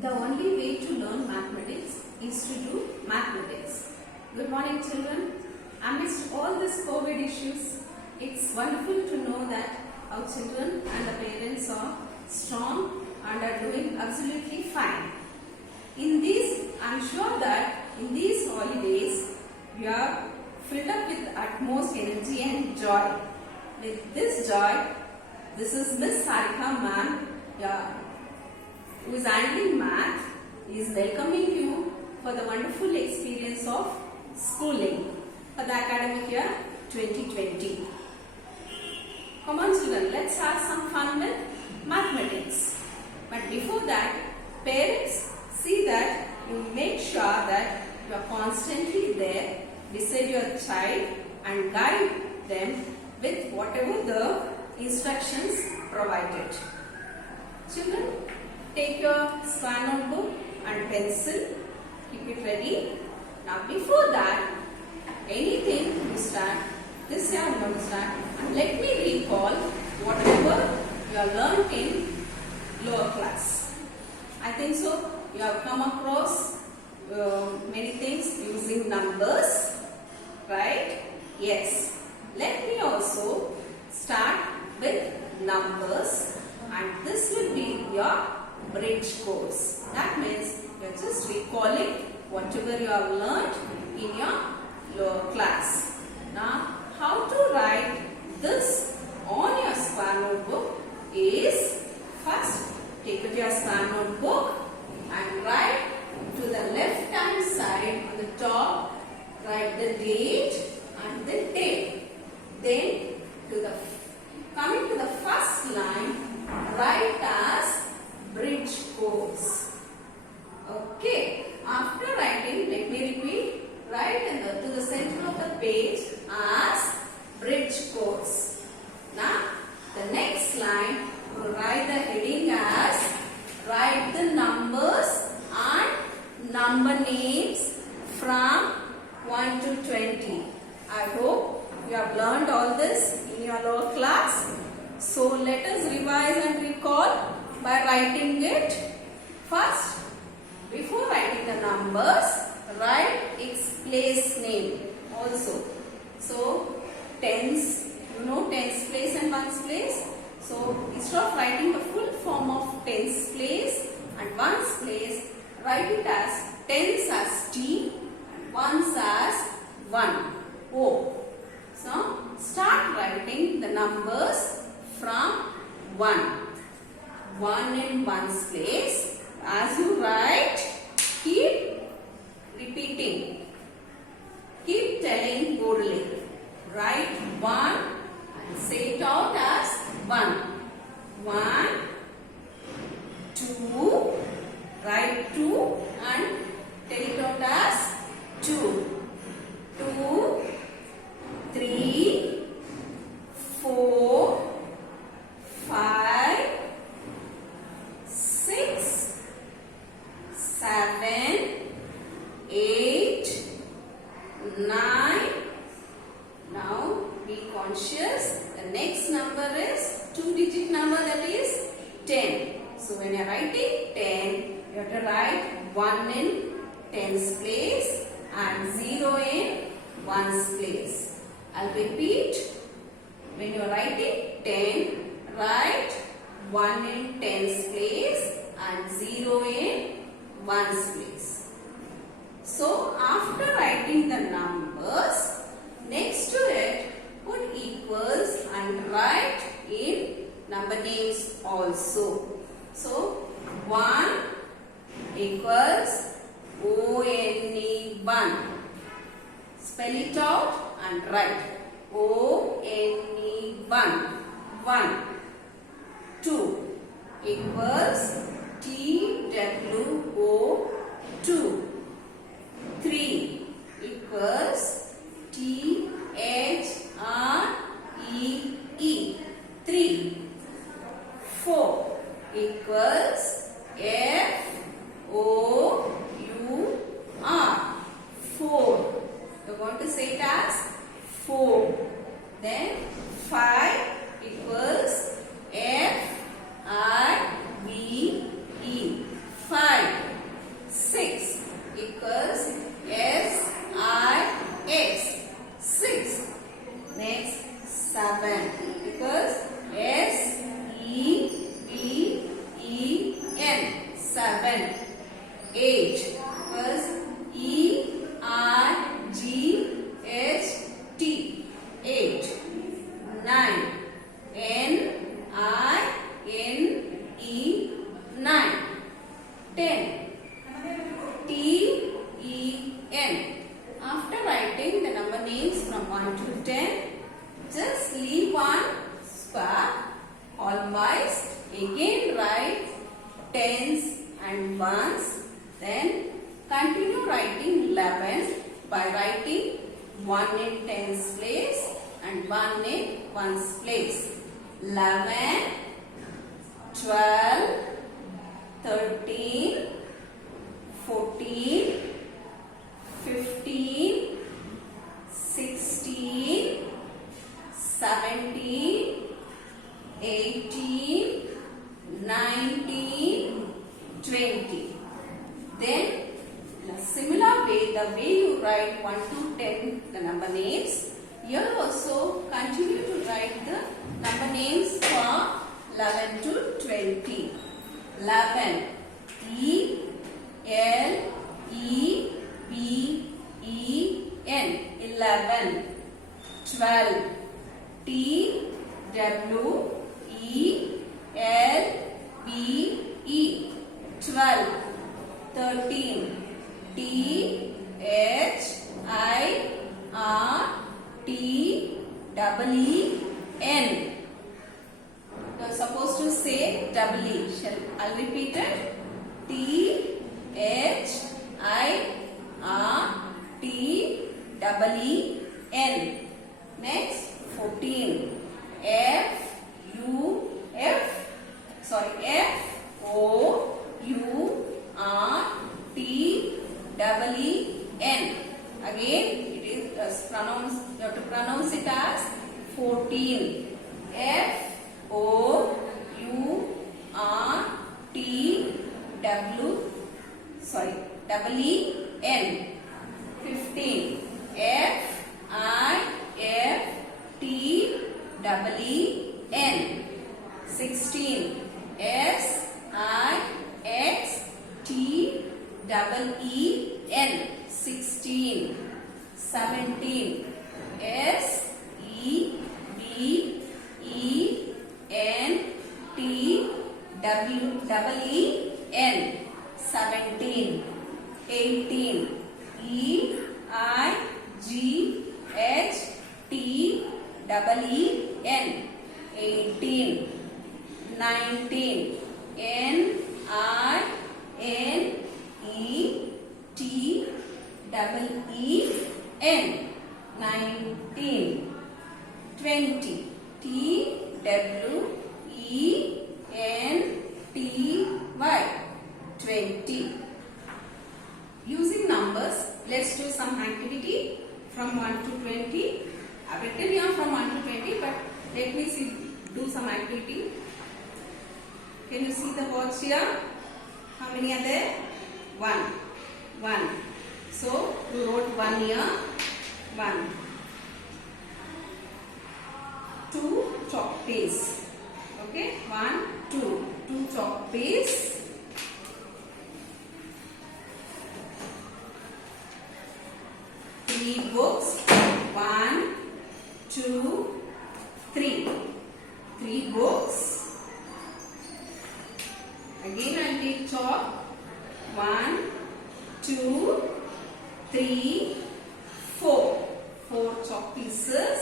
The only way to learn mathematics is to do mathematics. Good morning, children. Amidst all these COVID issues, it's wonderful to know that our children and the parents are strong and are doing absolutely fine. I'm sure that in these holidays, we are filled up with utmost energy and joy. With this joy, this is Miss Sarika ma'am, who is handling math, is welcoming you for the wonderful experience of schooling for the academic year 2020. Come on children, let's have some fun with mathematics. But before that, parents, see that you make sure that you are constantly there beside your child and guide them with whatever the instructions provided. Children, take your square notebook and pencil. Keep it ready. Now before that, anything you start, this year I am going to start. And let me recall whatever you have learned in lower class. I think so. You have come across many things using numbers, right? Yes. Let me also start with numbers, and this will be your bridge course. That means you are just recalling whatever you have learned in your lower class. Now, how to write this on your square notebook is, first take out your square notebook and write to the left hand side on the top, write the date and the day. Then coming to the first line, write as bridge course. Okay. After writing, let me repeat, write to the center of the page as bridge course. Now, the next line, write the heading as write the numbers and number names from 1 to 20. I hope you have learned all this in your lower class. So let us revise and recall by writing it. First, before writing the numbers, write its place name also. So tens, you know tens place and ones place. So instead of writing the full form of tens place and ones place, write it as tens as T and ones as 1, O. So start writing the numbers from 1. 1 in ones place. As you write, keep repeating. Keep telling boldly. Write 1 and say it out as 1. 1, 2, write 2 and tell it out as 2. 2, 3, 4, 5, 6, 7, 8, 9. Now be conscious. The next number is 2-digit number, that is 10. So when you are writing 10, you have to write 1 in tens place and 0 in ones place. I'll repeat. When you are writing 10, write 1 in tens place and 0 in ones place. So after writing the numbers, next to it put equals and write in number names also. So 1 equals ONE1. Spell it out and write ONE1. 1. 2 equals TWO2. 3 equals THREE. 3. 4 equals FOUR. 4. You are going to say it as 4. Then 5 equals FIVE. 7. 8. First E-I-G-H-T. 8. 9. N-I-N-E. 9. 10. T-E-N. After writing the number names from 1 to 10, just leave one spot. Always again write tens and ones. Then continue writing 11 by writing 1 in tens place and 1 in ones place. 11, 12, 13, 14, 15, 16, 17, 18, 19, 20. Then in a similar way, the way you write 1 to 10 the number names, here also continue to write the number names for 11 to 20. 11 E-L-E-V-E-N 11. 12 T-W-E-L-V-E 12. 13 T-H-I-R-T-E-E-N. You are supposed to say double E. I'll repeat it. T-H-I-R-T-E-E-N. Next 14 F-O-U-R-T-E-E-N. Again it is pronounced, you have to pronounce it as 14. F-O-U-R-T-E-E-N. 15 F-I-F-T-E-E-N. 16 S-I-X-T-E-E-N. 16. 17 S-E-V-E-N-T-E-E-N. 17. 18 E-I-G-H-T-E-E-N. 18. 19 N-I-N-E-T-E-E-N. 19. 20 T-W-E-N-T-Y. 20. Using numbers, let's do some activity from 1 to 20. I've written here from 1 to 20, but let me do some activity. Can you see the words here? How many are there? 1. 1. So, you wrote 1 here. 1. 2 chalk piece. Okay? 1, 2. 2 chalk piece. 3 books. 1, 2, 3. 3 books. Again I'll take chalk. 1, 2, 3, 4. 4 chalk pieces.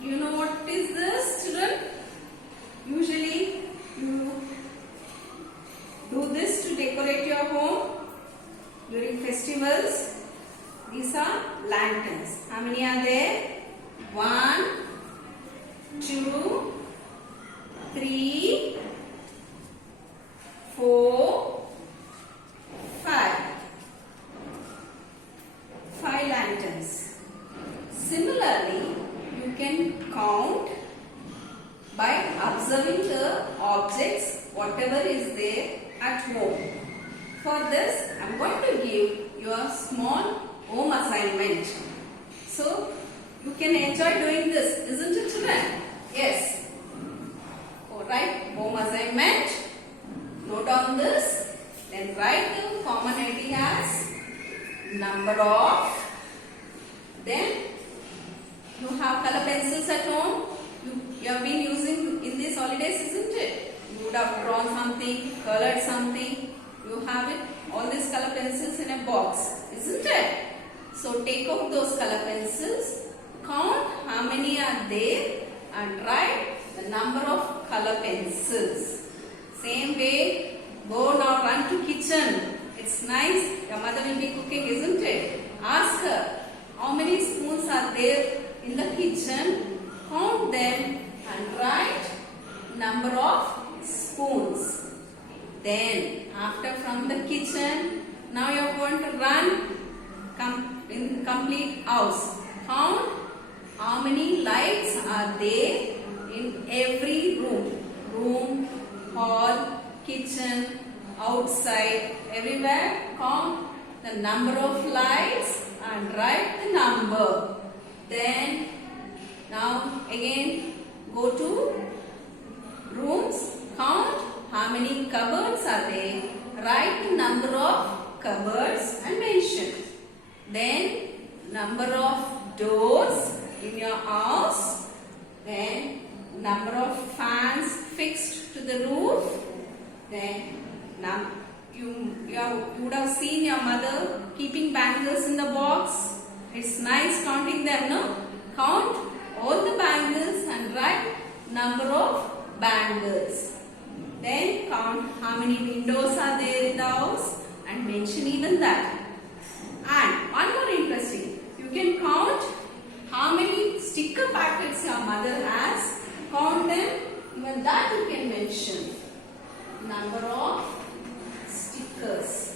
You know what is this, children? Usually you do this to decorate your home during festivals. These are lanterns. How many are there? 1, 2, 3, 4, 5. 5 lanterns. Similarly, you can count by observing the objects, whatever is there at home. For this, I am going to give you a small home assignment. So, you can enjoy doing this, isn't it, children? Yes. Alright, home assignment. Note down this. Then write the commonality as number of. Then you have color pencils at home. You have been using in these holidays, isn't it? You would have drawn something, colored something. You have it, all these color pencils in a box, isn't it? So take out those color pencils, count how many are there and write the number of color pencils. Same way, go now, run to kitchen. It's nice, your mother will be cooking, isn't it? Ask her, how many spoons are there in the kitchen? Count them and write number of spoons. Then after from the kitchen, now you are going to run in complete house. Count how many lights are there in every room. Room, hall, kitchen, outside, everywhere. Count the number of lights and write the number. Then now again go to rooms. Count how many cupboards are there. Write the number of cupboards and mention. Then number of doors in your house. Then number of fans fixed to the roof. Then you would have seen your mother keeping bangles in the box. It's nice counting them, no? Count all the bangles and write number of bangles. Then count how many windows are there in the house and mention even that. And one more interesting, you can count how many sticker packets your mother has. Count them, even that you can mention. Number of stickers.